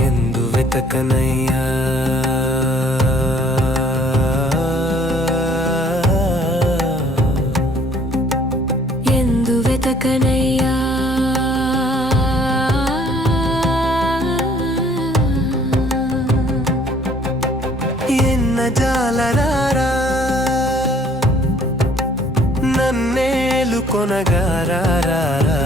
ఎందు వెతకనయ్యా. ఎందు వెతకనయ్యా. ఎన్న జాలరారా నన్నేలు కొనగారారా.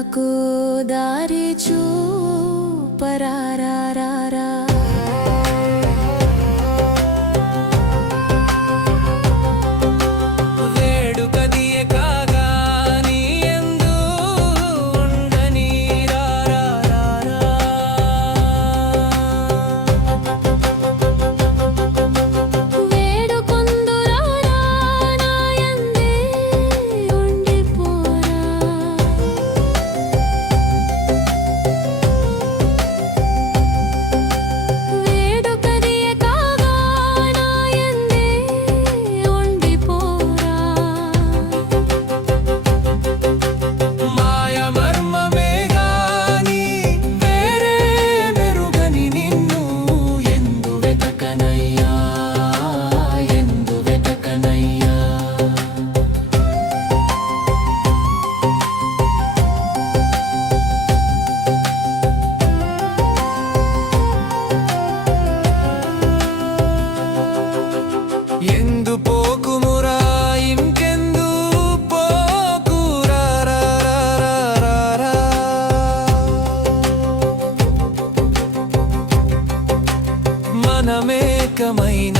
నాకు దారి చూపరారా ఘనమైన